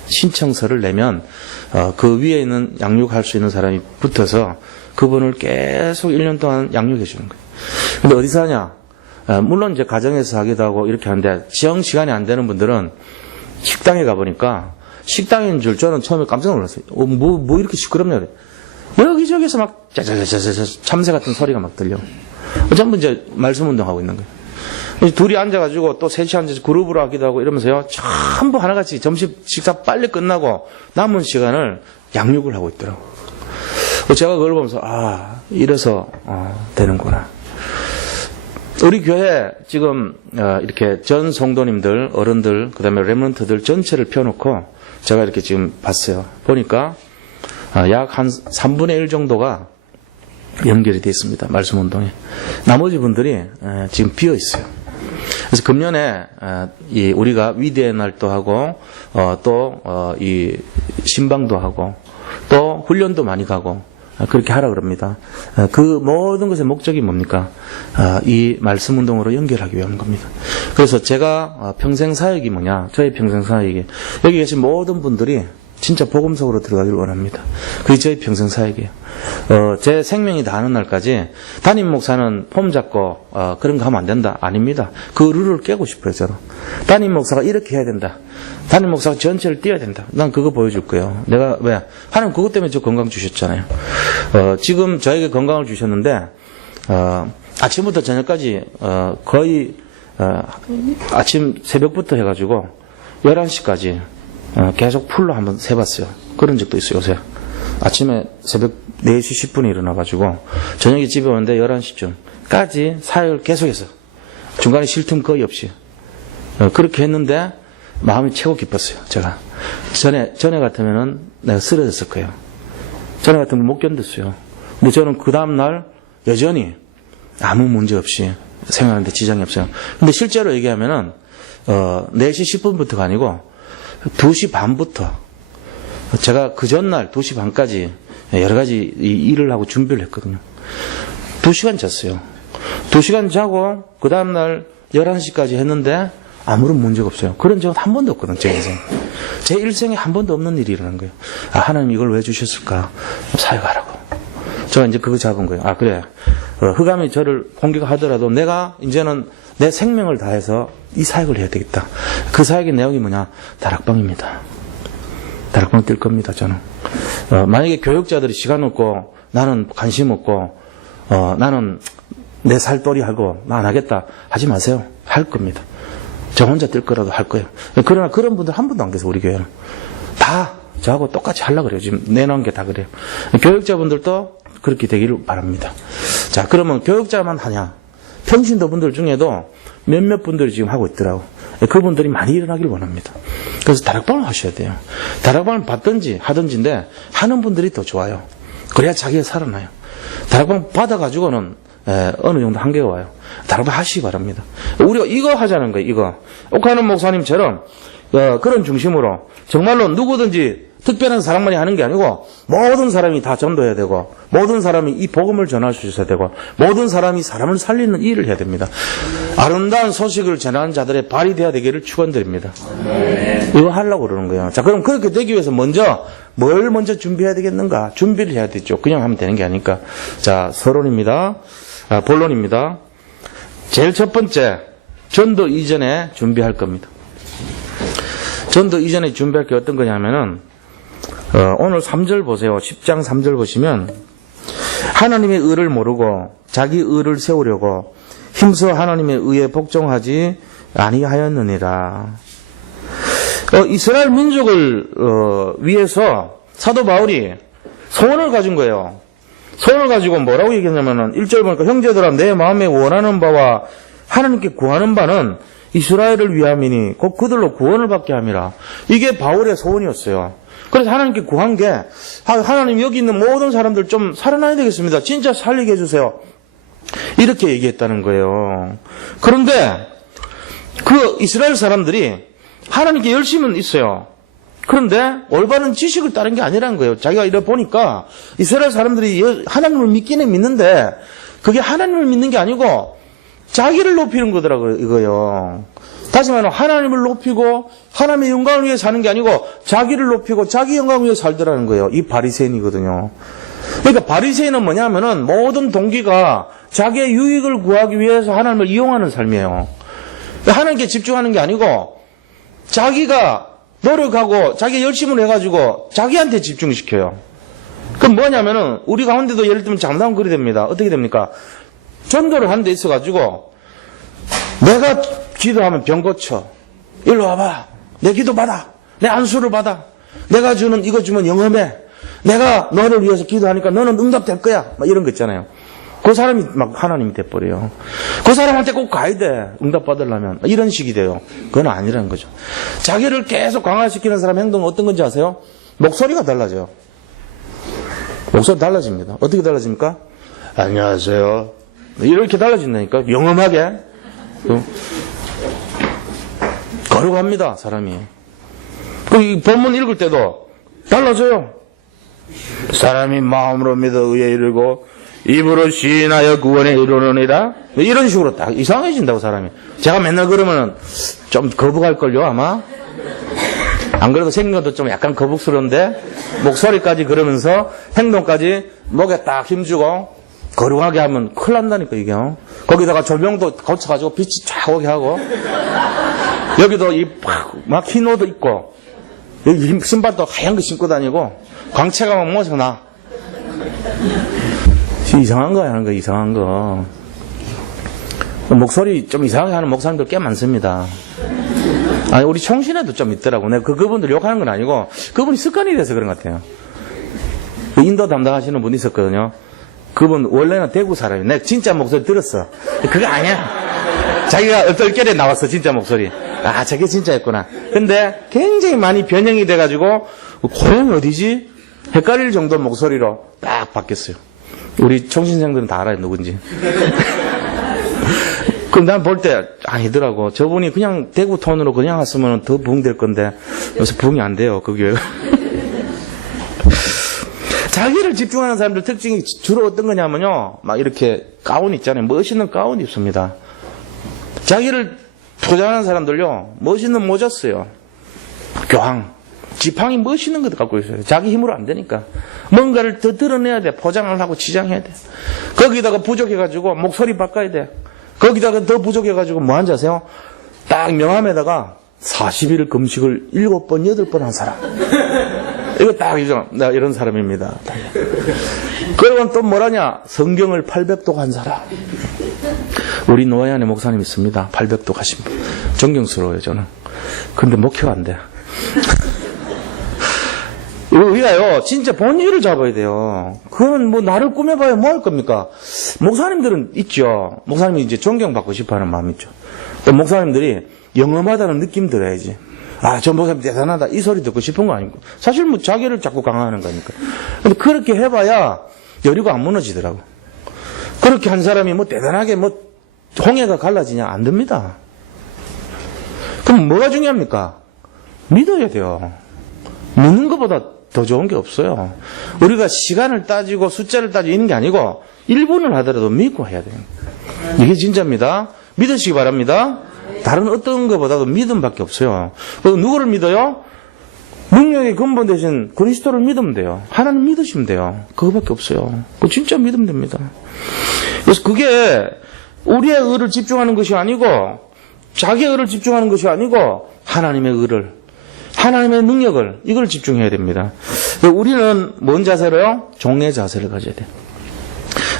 신청서를 내면 그 위에 있는 양육할 수 있는 사람이 붙어서 그분을 계속 1년 동안 양육해 주는 거예요. 근데 어디서 하냐? 물론 이제 가정에서 하기도 하고 이렇게 하는데 지정 시간이 안 되는 분들은 식당에 가보니까 식당인 줄 저는 처음에 깜짝 놀랐어요. 뭐 이렇게 시끄럽냐 그래. 여기저기서 막 짜자자자자 참새 같은 소리가 막 들려. 전부 이제 말씀 운동하고 있는 거예요. 둘이 앉아가지고 또 셋이 앉아서 그룹으로 하기도 하고 이러면서요. 전부 하나같이 점심 식사 빨리 끝나고 남은 시간을 양육을 하고 있더라고요. 제가 그걸 보면서 이래서 되는구나. 우리 교회 지금 이렇게 전 성도님들, 어른들, 그 다음에 렘넌트들 전체를 펴놓고 제가 이렇게 지금 봤어요. 보니까 약 한 3분의 1 정도가 연결이 되어 있습니다. 말씀 운동에. 나머지 분들이 지금 비어 있어요. 그래서 금년에 우리가 위대의 날도 하고 또 이 신방도 하고 또 훈련도 많이 가고 그렇게 하라 그럽니다. 그 모든 것의 목적이 뭡니까? 이 말씀 운동으로 연결하기 위한 겁니다. 그래서 제가 평생 사역이 뭐냐? 저의 평생 사역이 여기 계신 모든 분들이 진짜 복음 속으로 들어가길 원합니다. 그게 저희 평생 사역이에요. 제 생명이 다하는 날까지 담임 목사는 폼 잡고 그런 거 하면 안 된다. 아닙니다. 그 룰을 깨고 싶어요. 저는. 담임 목사가 이렇게 해야 된다. 담임 목사가 전체를 띄워야 된다. 난 그거 보여줄 거예요. 내가 왜? 하나님 그것 때문에 저 건강 주셨잖아요. 지금 저에게 건강을 주셨는데 아침부터 저녁까지 거의 아침 새벽부터 해가지고 11시까지 계속 풀로 한번 세봤어요. 그런 적도 있어요, 요새. 아침에 새벽 4시 10분에 일어나가지고, 저녁에 집에 오는데 11시쯤까지 사역을 계속해서, 중간에 쉴 틈 거의 없이. 그렇게 했는데, 마음이 최고 기뻤어요, 제가. 전에 같으면은 내가 쓰러졌을 거예요. 전에 같으면 못 견뎠어요. 근데 저는 그 다음날 여전히 아무 문제 없이 생활하는데 지장이 없어요. 근데 실제로 얘기하면은, 4시 10분부터가 아니고, 2시 반부터 제가 그 전날 2시 반까지 여러 가지 일을 하고 준비를 했거든요. 2시간 잤어요. 2시간 자고 그 다음날 11시까지 했는데 아무런 문제가 없어요. 그런 적은 한 번도 없거든요. 제 인생. 제 일생에 한 번도 없는 일이 일어난 거예요. 하나님 이걸 왜 주셨을까? 사역하라고. 제가 이제 그거 잡은 거예요. 그래. 흑암이 저를 공격하더라도 내가 이제는 내 생명을 다해서 이 사역을 해야 되겠다. 그 사역의 내용이 뭐냐? 다락방입니다. 다락방 뛸 겁니다, 저는. 만약에 교육자들이 시간 없고, 나는 관심 없고, 나는 내 살돌이 하고, 나 안 하겠다. 하지 마세요. 할 겁니다. 저 혼자 뛸 거라도 할 거예요. 그러나 그런 분들 한 분도 안 계세요, 우리 교회는. 다 저하고 똑같이 하려고 그래요. 지금 내놓은 게 다 그래요. 교육자분들도 그렇게 되기를 바랍니다. 자, 그러면 교육자만 하냐? 평신도 분들 중에도 몇몇 분들이 지금 하고 있더라고. 그분들이 많이 일어나길 원합니다. 그래서 다락방을 하셔야 돼요. 다락방을 받든지 하든지인데 하는 분들이 더 좋아요. 그래야 자기가 살아나요. 다락방 받아가지고는 어느 정도 한계가 와요. 다락방 하시기 바랍니다. 우리가 이거 하자는 거예요. 이거. 옥하는 목사님처럼 그런 중심으로 정말로 누구든지 특별한 사람만이 하는 게 아니고 모든 사람이 다 전도해야 되고 모든 사람이 이 복음을 전할 수 있어야 되고 모든 사람이 사람을 살리는 일을 해야 됩니다. 아름다운 소식을 전하는 자들의 발이 되어야 되기를 축원드립니다. 이거 하려고 그러는 거예요. 자, 그럼 그렇게 되기 위해서 뭘 먼저 준비해야 되겠는가? 준비를 해야 되죠. 그냥 하면 되는 게 아니니까. 자, 서론입니다. 본론입니다. 제일 첫 번째, 전도 이전에 준비할 겁니다. 전도 이전에 준비할 게 어떤 거냐면은 오늘 3절 보세요. 10장 3절 보시면 하나님의 의를 모르고 자기 의를 세우려고 힘써 하나님의 의에 복종하지 아니하였느니라. 이스라엘 민족을 위해서 사도 바울이 소원을 가진 거예요. 소원을 가지고 뭐라고 얘기했냐면은 1절 보니까 형제들아 내 마음에 원하는 바와 하나님께 구하는 바는 이스라엘을 위함이니 곧 그들로 구원을 받게 함이라. 이게 바울의 소원이었어요. 그래서 하나님께 구한 게 하나님 여기 있는 모든 사람들 좀 살아나야 되겠습니다. 진짜 살리게 해주세요. 이렇게 얘기했다는 거예요. 그런데 그 이스라엘 사람들이 하나님께 열심은 있어요. 그런데 올바른 지식을 따른 게 아니라는 거예요. 자기가 이래 보니까 이스라엘 사람들이 하나님을 믿기는 믿는데 그게 하나님을 믿는 게 아니고 자기를 높이는 거더라고요, 이거요. 다시 말하면 하나님을 높이고 하나님의 영광을 위해 사는 게 아니고 자기를 높이고 자기 영광을 위해 살더라는 거예요. 이 바리새인이거든요. 그러니까 바리새인은 뭐냐면은 모든 동기가 자기의 유익을 구하기 위해서 하나님을 이용하는 삶이에요. 하나님께 집중하는 게 아니고 자기가 노력하고 자기 열심을 해가지고 자기한테 집중시켜요. 그럼 뭐냐면은 우리 가운데도 예를 들면 장담 그리 됩니다. 어떻게 됩니까? 전도를 하는 데 있어가지고 내가 기도하면 병 고쳐. 일로 와봐. 내 기도 받아. 내 안수를 받아. 내가 주는 이거 주면 영험해. 내가 너를 위해서 기도하니까 너는 응답될 거야. 막 이런 거 있잖아요. 그 사람이 막 하나님이 돼버려요. 그 사람한테 꼭 가야 돼. 응답 받으려면. 이런 식이 돼요. 그건 아니라는 거죠. 자기를 계속 강화시키는 사람 행동은 어떤 건지 아세요? 목소리가 달라져요. 목소리 달라집니다. 어떻게 달라집니까? 안녕하세요. 이렇게 달라진다니까. 영험하게. 거룩합니다, 사람이. 이 본문 읽을 때도 달라져요. 사람이 마음으로 믿어 의에 이르고 입으로 시인하여 구원에 이르느니라. 이런 식으로 딱 이상해진다고 사람이. 제가 맨날 그러면은 좀 거북할걸요 아마. 안 그래도 생긴 것도 좀 약간 거북스러운데 목소리까지 그러면서 행동까지 목에 딱 힘주고 거룩하게 하면 큰일 난다니까 이게. 거기다가 조명도 고쳐가지고 빛이 쫙 오게 하고 여기도 막 흰 옷도 입고 여기 신발도 하얀 거 신고 다니고 광채가 막 모서나. 이상한 거 하는 거 이상한 거. 목소리 좀 이상하게 하는 목사님들 꽤 많습니다. 아니 우리 총신에도 좀 있더라고. 내가 그분들 욕하는 건 아니고 그분이 습관이 돼서 그런 것 같아요. 인도 담당하시는 분이 있었거든요. 그분 원래는 대구 사람이에요. 내가 진짜 목소리 들었어. 그거 아니야. 자기가 얼떨결에 나왔어 진짜 목소리. 아 저게 진짜였구나. 근데 굉장히 많이 변형이 돼가지고 고향이 어디지? 헷갈릴 정도 목소리로 딱 바뀌었어요. 우리 총신생들은 다 알아요 누군지. 그럼 난 볼 때 아니더라고. 저분이 그냥 대구 톤으로 그냥 왔으면 더 부흥될 건데 요새 부흥이 안 돼요 그 교회가. 자기를 집중하는 사람들 특징이 주로 어떤 거냐면요, 막 이렇게 가운 있잖아요. 멋있는 가운 입습니다. 자기를 포장하는 사람들요, 멋있는 모자 써요. 교황, 지팡이 멋있는 것도 갖고 있어요. 자기 힘으로 안 되니까 뭔가를 더 드러내야 돼. 포장을 하고 치장해야 돼. 거기다가 부족해가지고 목소리 바꿔야 돼. 거기다가 더 부족해가지고 뭐 한지 아세요? 딱 명함에다가 40일 금식을 7번, 8번 한 사람. 이거 딱 이죠. 나 이런 사람입니다. 그러면 또 뭐라냐? 성경을 800독 한 사람. 우리 노예안에 목사님 있습니다. 800독 하신 분. 존경스러워요 저는. 근데 목표가 안 돼. 우리가요 진짜 본질을 잡아야 돼요. 그건 뭐 나를 꾸며봐야 뭐 할 겁니까? 목사님들은 있죠. 목사님이 이제 존경받고 싶어하는 마음 있죠. 또 목사님들이 영험하다는 느낌 들어야지. 아, 저 목사님 대단하다 이 소리 듣고 싶은 거 아니고 사실 뭐 자기를 자꾸 강화하는 거니까. 근데 그렇게 해봐야 여리고 안 무너지더라고. 그렇게 한 사람이 뭐 대단하게 뭐 홍해가 갈라지냐? 안 됩니다. 그럼 뭐가 중요합니까? 믿어야 돼요. 믿는 것보다 더 좋은 게 없어요. 우리가 시간을 따지고 숫자를 따지고 이런 게 아니고 1분을 하더라도 믿고 해야 돼요. 이게 진짜입니다. 믿으시기 바랍니다. 다른 어떤 것보다도 믿음밖에 없어요. 누구를 믿어요? 능력의 근본 대신 그리스도를 믿으면 돼요. 하나님 믿으시면 돼요. 그거밖에 없어요. 그거 진짜 믿으면 됩니다. 그래서 그게 우리의 의를 집중하는 것이 아니고 자기의 의를 집중하는 것이 아니고 하나님의 의를, 하나님의 능력을, 이걸 집중해야 됩니다. 우리는 뭔 자세로요? 종의 자세를 가져야 돼요.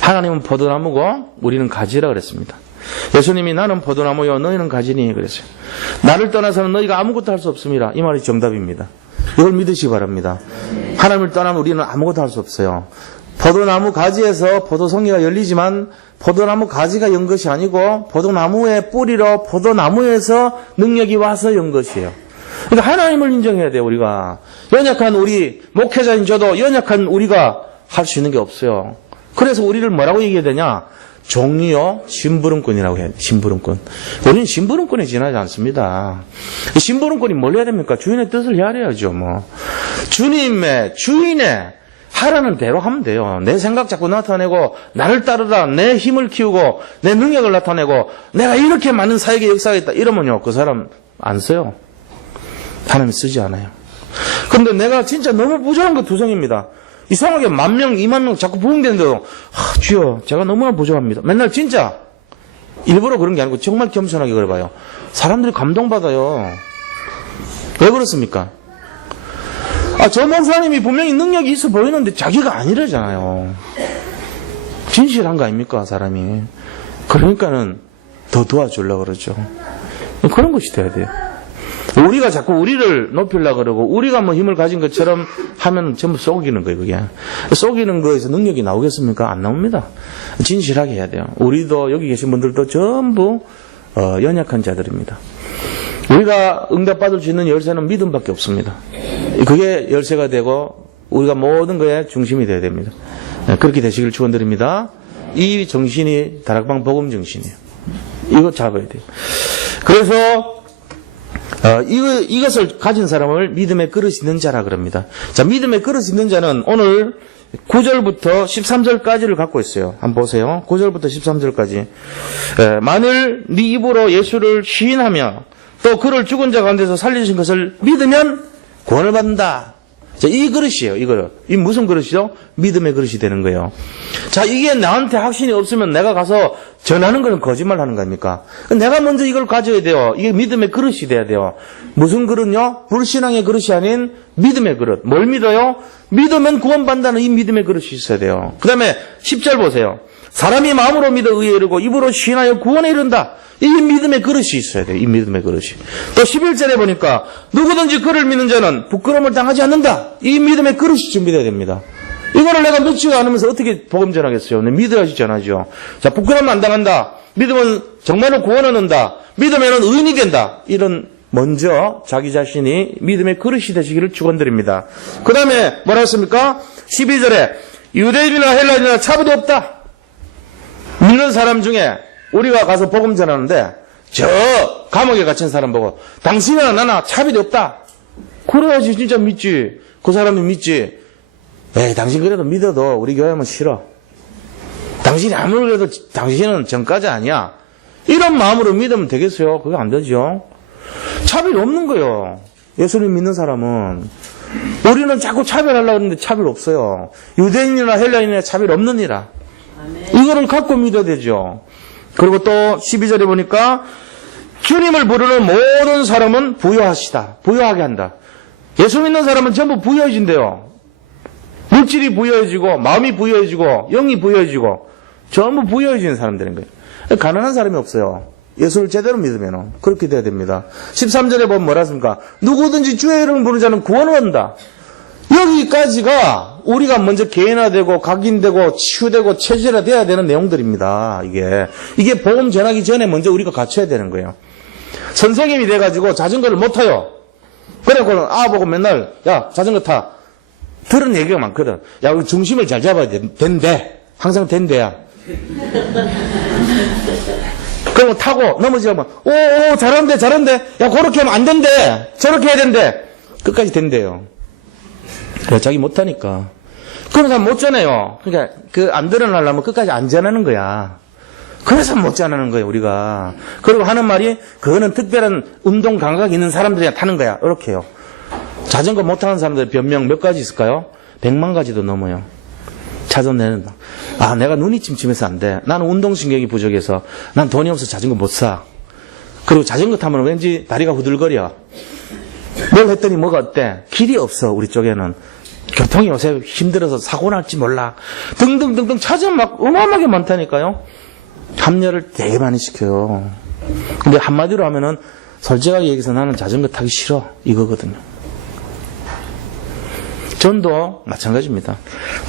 하나님은 포도나무고 우리는 가지라 그랬습니다. 예수님이 나는 포도나무요 너희는 가지니 그랬어요. 나를 떠나서는 너희가 아무것도 할 수 없습니다. 이 말이 정답입니다. 이걸 믿으시기 바랍니다. 하나님을 떠나면 우리는 아무것도 할 수 없어요. 포도나무 가지에서 포도송이가 열리지만 포도나무 가지가 연 것이 아니고 포도나무의 뿌리로 포도나무에서 능력이 와서 연 것이에요. 그러니까 하나님을 인정해야 돼요. 우리가 연약한 우리 목회자인 저도 연약한 우리가 할 수 있는 게 없어요. 그래서 우리를 뭐라고 얘기해야 되냐? 종이요 심부름꾼이라고 해야 돼요. 심부름꾼. 우리는 심부름꾼에 지나지 않습니다. 심부름꾼이 뭘 해야 됩니까? 주인의 뜻을 헤아려야죠. 뭐 주님의 주인의 하라는 대로 하면 돼요. 내 생각 자꾸 나타내고 나를 따르라 내 힘을 키우고 내 능력을 나타내고 내가 이렇게 많은 사역의 역사가 있다 이러면요 그 사람 안 써요. 하나님 쓰지 않아요. 그런데 내가 진짜 너무 부족한 거 투성입니다. 이상하게 10,000명, 20,000명 자꾸 부흥되는데도 주여 제가 너무나 부족합니다. 맨날 진짜 일부러 그런 게 아니고 정말 겸손하게 그래봐요. 사람들이 감동받아요. 왜 그렇습니까? 저 목사님이 분명히 능력이 있어 보이는데 자기가 아니래잖아요. 진실한 거 아닙니까 사람이. 그러니까는 더 도와주려고 그러죠. 그런 것이 돼야 돼요. 우리가 자꾸 우리를 높이려고 그러고 우리가 뭐 힘을 가진 것처럼 하면 전부 속이는 거예요. 그게 속이는 거에서 능력이 나오겠습니까? 안 나옵니다. 진실하게 해야 돼요. 우리도 여기 계신 분들도 전부 연약한 자들입니다. 우리가 응답받을 수 있는 열쇠는 믿음밖에 없습니다. 그게 열쇠가 되고 우리가 모든 거에 중심이 되어야 됩니다. 그렇게 되시길 축원드립니다. 이 정신이 다락방 복음 정신이에요. 이거 잡아야 돼요. 그래서 이것을 가진 사람을 믿음의 그릇이 있는 자라 그럽니다. 자, 믿음의 그릇이 있는 자는 오늘 9절부터 13절까지를 갖고 있어요. 한번 보세요. 9절부터 13절까지. 만일 네 입으로 예수를 시인하며 또 그를 죽은 자 가운데서 살리신 것을 믿으면 구원을 받는다. 자, 이 그릇이에요. 이 그릇. 이 무슨 그릇이죠? 믿음의 그릇이 되는 거예요. 자, 이게 나한테 확신이 없으면 내가 가서 전하는 것은 거짓말 하는 겁니까? 내가 먼저 이걸 가져야 돼요. 이게 믿음의 그릇이 돼야 돼요. 무슨 그릇요? 불신앙의 그릇이 아닌 믿음의 그릇. 뭘 믿어요? 믿으면 구원받는다는 이 믿음의 그릇이 있어야 돼요. 그 다음에 10절 보세요. 사람이 마음으로 믿어 의에 이르고 입으로 시인하여 구원에 이른다. 이 믿음의 그릇이 있어야 돼요. 이 믿음의 그릇이. 또 11절에 보니까 누구든지 그를 믿는 자는 부끄러움을 당하지 않는다. 이 믿음의 그릇이 준비되어야 됩니다. 이거를 내가 믿지가 않으면서 어떻게 복음 전하겠어요? 믿어야지 전하죠. 자, 부끄러움 안 당한다. 믿으면 정말로 구원을 얻는다. 믿으면 의인이 된다. 이런 먼저 자기 자신이 믿음의 그릇이 되시기를 축원드립니다. 그 다음에 뭐라 했습니까? 12절에 유대인이나 헬라인이나 차별이 없다. 믿는 사람 중에 우리가 가서 복음 전하는데 저 감옥에 갇힌 사람 보고 당신이나 나나 차별이 없다. 그래야지 진짜 믿지. 그 사람이 믿지. 에이, 당신 그래도 믿어도 우리 교회 하면 싫어. 당신이 아무리 그래도 당신은 전과자 아니야. 이런 마음으로 믿으면 되겠어요? 그게 안 되죠. 차별이 없는 거예요. 예수님 믿는 사람은. 우리는 자꾸 차별하려고 하는데 차별 없어요. 유대인이나 헬라인이나 차별 없느니라. 이거를 갖고 믿어야 되죠. 그리고 또 12절에 보니까 주님을 부르는 모든 사람은 부여하시다. 부여하게 한다. 예수 믿는 사람은 전부 부여해진대요. 물질이 부여해지고 마음이 부여해지고 영이 부여해지고 전부 부여해지는 사람들인 거예요. 가난한 사람이 없어요. 예수를 제대로 믿으면 그렇게 돼야 됩니다. 13절에 보면 뭐라 했습니까? 누구든지 주의 이름을 부르는 자는 구원을 얻는다. 여기까지가 우리가 먼저 개인화되고 각인되고 치유되고 체질화돼야 되는 내용들입니다. 이게 복음 전하기 전에 먼저 우리가 갖춰야 되는 거예요. 선생님이 돼가지고 자전거를 못 타요. 그래서 보고 맨날 야 자전거 타. 들은 얘기가 많거든. 야 우리 중심을 잘 잡아야 된대. 항상 된대야. 그러고 타고 넘어지면 오 잘한대. 야 그렇게 하면 안 된대. 저렇게 해야 된대. 끝까지 된대요. 자기 못하니까. 그런 사람 못 전해요. 그러니까 안 드러나려면 끝까지 안 전하는 거야. 그래서 못 전하는 거예요, 우리가. 그리고 하는 말이 그거는 특별한 운동 감각이 있는 사람들이 타는 거야. 이렇게 해요. 자전거 못 타는 사람들 변명 몇 가지 있을까요? 100만 가지도 넘어요. 찾아내는. 내가 눈이 침침해서 안 돼. 나는 운동신경이 부족해서 난 돈이 없어서 자전거 못 사. 그리고 자전거 타면 왠지 다리가 후들거려. 뭘 했더니 뭐가 어때? 길이 없어, 우리 쪽에는. 교통이 요새 힘들어서 사고 날지 몰라. 등등등등 찾으면 막 어마어마하게 많다니까요. 합려를 되게 많이 시켜요. 근데 한마디로 하면은 솔직하게 얘기해서 나는 자전거 타기 싫어. 이거거든요. 전도 마찬가지입니다.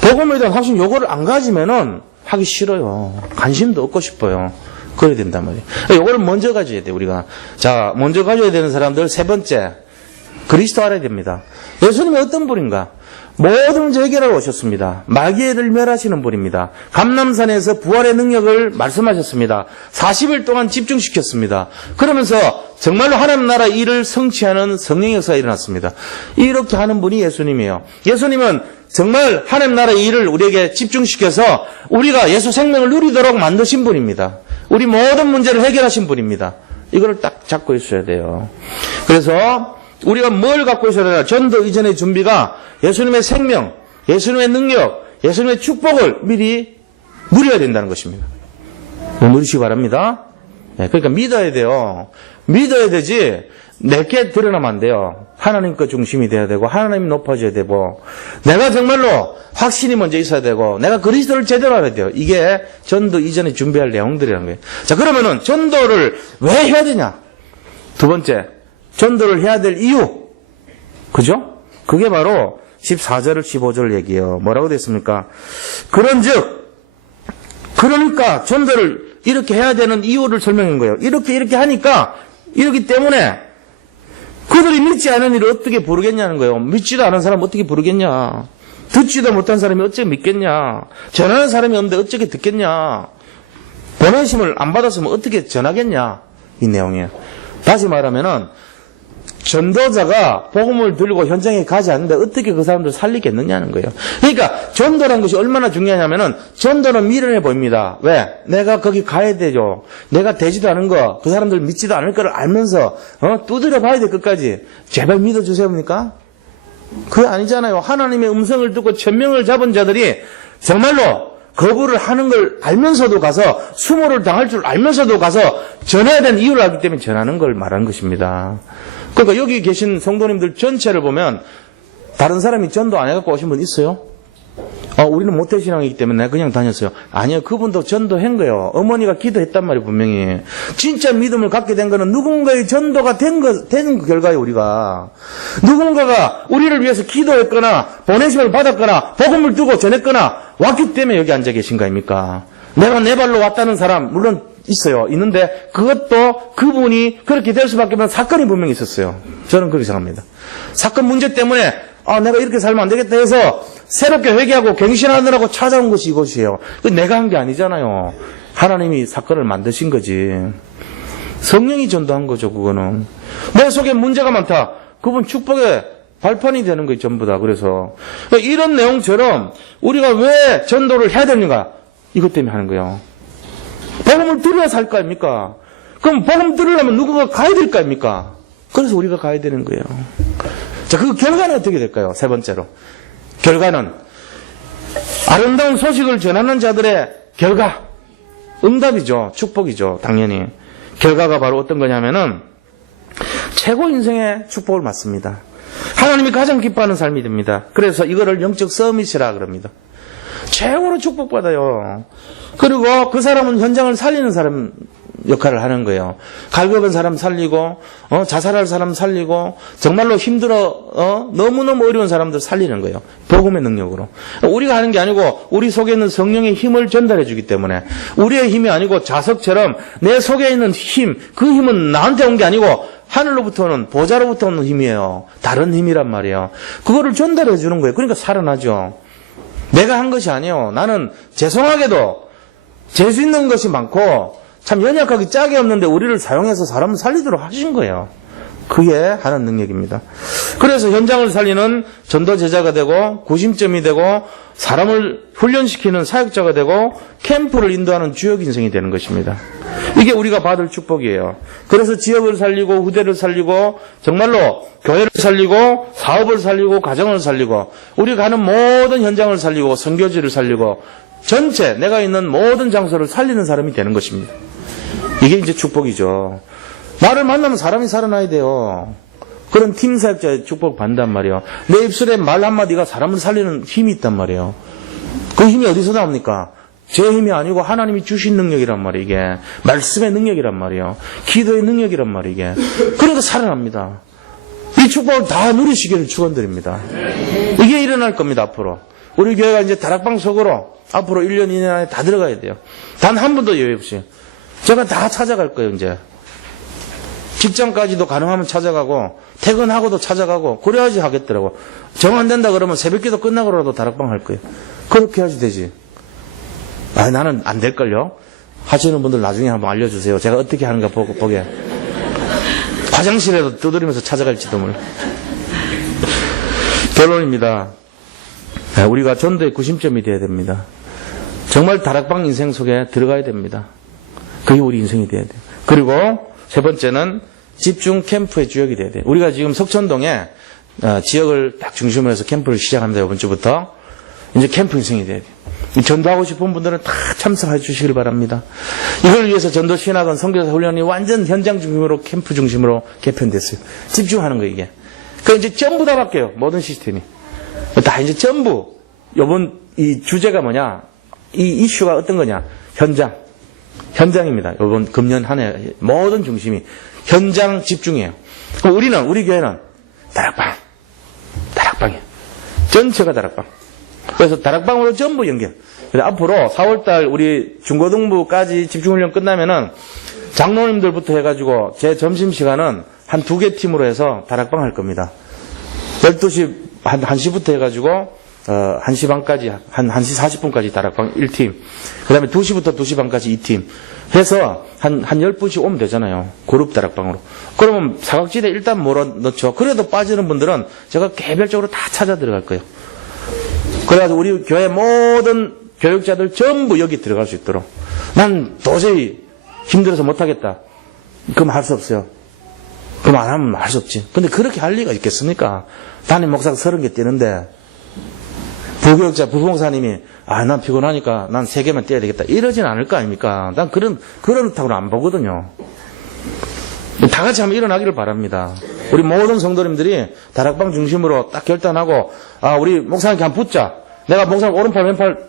복음에 대한 확신 요거를 안 가지면은 하기 싫어요. 관심도 얻고 싶어요. 그래야 된단 말이에요. 요거를 먼저 가져야 돼, 우리가. 자, 먼저 가져야 되는 사람들 세 번째. 그리스도 알아야 됩니다. 예수님이 어떤 분인가? 모든 문제 해결하러 오셨습니다. 마귀를 멸하시는 분입니다. 감람산에서 부활의 능력을 말씀하셨습니다. 40일 동안 집중시켰습니다. 그러면서 정말로 하나님 나라 일을 성취하는 성령 역사가 일어났습니다. 이렇게 하는 분이 예수님이에요. 예수님은 정말 하나님 나라 일을 우리에게 집중시켜서 우리가 예수 생명을 누리도록 만드신 분입니다. 우리 모든 문제를 해결하신 분입니다. 이걸 딱 잡고 있어야 돼요. 그래서 우리가 뭘 갖고 있어야 되나? 전도 이전의 준비가 예수님의 생명, 예수님의 능력, 예수님의 축복을 미리 누려야 된다는 것입니다. 누리시기 바랍니다. 그러니까 믿어야 돼요. 믿어야 되지 내게 드러나면 안 돼요. 하나님 거 중심이 돼야 되고 하나님이 높아져야 되고 내가 정말로 확신이 먼저 있어야 되고 내가 그리스도를 제대로 알아야 돼요. 이게 전도 이전에 준비할 내용들이라는 거예요. 자, 그러면은 전도를 왜 해야 되냐? 두 번째, 전도를 해야 될 이유. 그죠? 그게 바로 14절, 15절 얘기예요. 뭐라고 됐습니까? 그러니까 전도를 이렇게 해야 되는 이유를 설명한 거예요. 이렇게 하니까 이러기 때문에 그들이 믿지 않은 일을 어떻게 부르겠냐는 거예요. 믿지도 않은 사람 어떻게 부르겠냐. 듣지도 못한 사람이 어떻게 믿겠냐. 전하는 사람이 없는데 어떻게 듣겠냐. 보내심을 안 받았으면 어떻게 전하겠냐. 이 내용이에요. 다시 말하면은 전도자가 복음을 들고 현장에 가지 않는데 어떻게 그 사람들 살리겠느냐는 거예요. 그러니까 전도라는 것이 얼마나 중요하냐면은 전도는 미련해 보입니다. 왜? 내가 거기 가야 되죠. 내가 되지도 않은 거, 그 사람들 믿지도 않을 거를 알면서 두드려 봐야 돼 끝까지. 제발 믿어주세요입니까? 그게 아니잖아요. 하나님의 음성을 듣고 천명을 잡은 자들이 정말로 거부를 하는 걸 알면서도 가서 수모를 당할 줄 알면서도 가서 전해야 되는 이유를 알기 때문에 전하는 걸 말하는 것입니다. 그러니까 여기 계신 성도님들 전체를 보면 다른 사람이 전도 안 해갖고 오신 분 있어요? 우리는 모태신앙이기 때문에 그냥 다녔어요. 아니요, 그분도 전도한 거예요. 어머니가 기도했단 말이에요, 분명히. 진짜 믿음을 갖게 된 거는 누군가의 전도가 된 결과예요, 우리가. 누군가가 우리를 위해서 기도했거나 보내심을 받았거나 복음을 두고 전했거나 왔기 때문에 여기 앉아 계신 거 아닙니까? 내가 내 발로 왔다는 사람 물론 있어요. 있는데 그것도 그분이 그렇게 될 수밖에 없는 사건이 분명히 있었어요. 저는 그렇게 생각합니다. 사건 문제 때문에 내가 이렇게 살면 안 되겠다 해서 새롭게 회개하고 갱신하느라고 찾아온 것이 이것이에요. 내가 한 게 아니잖아요. 하나님이 사건을 만드신 거지. 성령이 전도한 거죠, 그거는. 내 속에 문제가 많다. 그분 축복의 발판이 되는 거예요, 전부 다. 그래서 이런 내용처럼 우리가 왜 전도를 해야 되는가? 이것 때문에 하는 거예요. 복음을 들어야 살 거 아닙니까? 그럼 복음 들으려면 누구가 가야 될 거 아닙니까? 그래서 우리가 가야 되는 거예요. 자, 그 결과는 어떻게 될까요? 세 번째로. 결과는 아름다운 소식을 전하는 자들의 결과. 응답이죠. 축복이죠. 당연히. 결과가 바로 어떤 거냐면은 최고 인생의 축복을 받습니다. 하나님이 가장 기뻐하는 삶이 됩니다. 그래서 이거를 영적 서밋이라 그럽니다. 최고로 축복받아요. 그리고 그 사람은 현장을 살리는 사람 역할을 하는 거예요. 갈급한 사람 살리고 자살할 사람 살리고 정말로 힘들어 너무너무 어려운 사람들 살리는 거예요. 복음의 능력으로. 우리가 하는 게 아니고 우리 속에 있는 성령의 힘을 전달해 주기 때문에 우리의 힘이 아니고 자석처럼 내 속에 있는 힘, 그 힘은 나한테 온 게 아니고 하늘로부터는 보좌로부터 오는 힘이에요. 다른 힘이란 말이에요. 그거를 전달해 주는 거예요. 그러니까 살아나죠. 내가 한 것이 아니에요. 나는 죄송하게도 재수 있는 것이 많고 참 연약하기 짝이 없는데 우리를 사용해서 사람을 살리도록 하신 거예요. 그게 하는 능력입니다. 그래서 현장을 살리는 전도 제자가 되고 구심점이 되고 사람을 훈련시키는 사역자가 되고 캠프를 인도하는 주역 인생이 되는 것입니다. 이게 우리가 받을 축복이에요. 그래서 지역을 살리고 후대를 살리고 정말로 교회를 살리고 사업을 살리고 가정을 살리고 우리가 가는 모든 현장을 살리고 선교지를 살리고 전체 내가 있는 모든 장소를 살리는 사람이 되는 것입니다. 이게 이제 축복이죠. 나를 만나면 사람이 살아나야 돼요. 그런 팀 사역자의 축복 받는단 말이에요. 내 입술에 말 한마디가 사람을 살리는 힘이 있단 말이에요. 그 힘이 어디서 나옵니까? 제 힘이 아니고 하나님이 주신 능력이란 말이에요. 이게 말씀의 능력이란 말이에요. 기도의 능력이란 말이에요. 이게 그러니까 살아납니다. 이 축복을 다 누리시기를 축원드립니다. 이게 일어날 겁니다. 앞으로 우리 교회가 이제 다락방 속으로 앞으로 1년 2년 안에 다 들어가야 돼요. 단 한 번도 예외 없이 제가 다 찾아갈 거예요. 이제 직장까지도 가능하면 찾아가고 퇴근하고도 찾아가고 그래야지 하겠더라고. 정 안 된다 그러면 새벽기도 끝나고라도 다락방 할 거예요. 그렇게 해야지 되지. 나는 안 될걸요. 하시는 분들 나중에 한번 알려주세요. 제가 어떻게 하는가 보게. 화장실에도 두드리면서 찾아갈지도 몰라. 결론입니다. 우리가 전도의 구심점이 되어야 됩니다. 정말 다락방 인생 속에 들어가야 됩니다. 그게 우리 인생이 되어야 돼요. 그리고 세 번째는 집중 캠프의 주역이 돼야 돼요. 우리가 지금 석천동에 지역을 딱 중심으로 해서 캠프를 시작합니다. 이번 주부터. 이제 캠프 인생이 돼야 돼요. 전도하고 싶은 분들은 다 참석해 주시길 바랍니다. 이걸 위해서 전도 신학원 선교사 훈련이 완전 현장 중심으로 캠프 중심으로 개편됐어요. 집중하는 거예요, 이게. 그 이제 전부 다 바뀌어요. 모든 시스템이. 다 이제 전부 이번 이 주제가 뭐냐? 이 이슈가 어떤 거냐? 현장입니다. 이번 금년 한 해 모든 중심이 현장 집중이에요. 우리 교회는 다락방이에요. 전체가 다락방. 그래서 다락방으로 전부 연결. 그래서 앞으로 4월달 우리 중고등부까지 집중훈련 끝나면은 장로님들부터 해가지고 제 점심시간은 한 2개 팀으로 해서 다락방 할 겁니다. 12시, 1시부터 해가지고 1시 반까지, 한 1시 40분까지 다락방 1팀. 그 다음에 2시부터 2시 반까지 2팀. 해서 한 10분씩 오면 되잖아요. 그룹 다락방으로. 그러면 사각지대 일단 몰아넣죠. 그래도 빠지는 분들은 제가 개별적으로 다 찾아 들어갈 거예요. 그래가지고 우리 교회 모든 교육자들 전부 여기 들어갈 수 있도록. 난 도저히 힘들어서 못하겠다. 그럼 할 수 없어요. 그럼 안 하면 할 수 없지. 근데 그렇게 할 리가 있겠습니까? 담임 목사가 30개 뛰는데 부교육자, 부봉사님이 난 피곤하니까 난 3개만 떼야 되겠다. 이러진 않을 거 아닙니까? 난 그렇다고는 안 보거든요. 다 같이 한번 일어나기를 바랍니다. 우리 모든 성도님들이 다락방 중심으로 딱 결단하고, 우리 목사님께 한번 붙자. 내가 목사님 오른팔, 왼팔,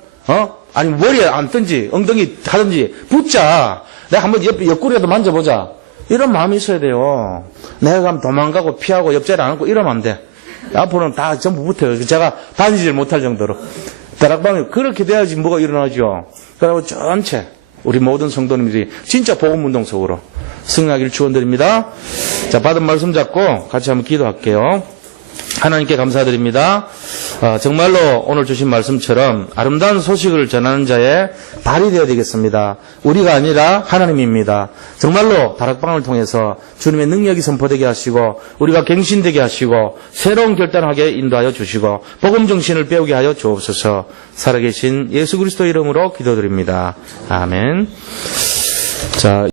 아니면 머리에 앉든지, 엉덩이 하든지, 붙자. 내가 한번 옆구리라도 만져보자. 이런 마음이 있어야 돼요. 내가 가면 도망가고 피하고 옆자리 안 앉고 이러면 안 돼. 앞으로는 다 전부 붙어요. 제가 다니질 못할 정도로. 다락방이 그렇게 돼야지 뭐가 일어나죠. 그리고 전체 우리 모든 성도님들이 진짜 복음운동 속으로 승리하기를 축원드립니다. 자, 받은 말씀 잡고 같이 한번 기도할게요. 하나님께 감사드립니다. 정말로 오늘 주신 말씀처럼 아름다운 소식을 전하는 자의 발이 되어야 되겠습니다. 우리가 아니라 하나님입니다. 정말로 다락방을 통해서 주님의 능력이 선포되게 하시고 우리가 갱신되게 하시고 새로운 결단하게 인도하여 주시고 복음 정신을 배우게 하여 주옵소서. 살아계신 예수 그리스도 이름으로 기도드립니다. 아멘. 자.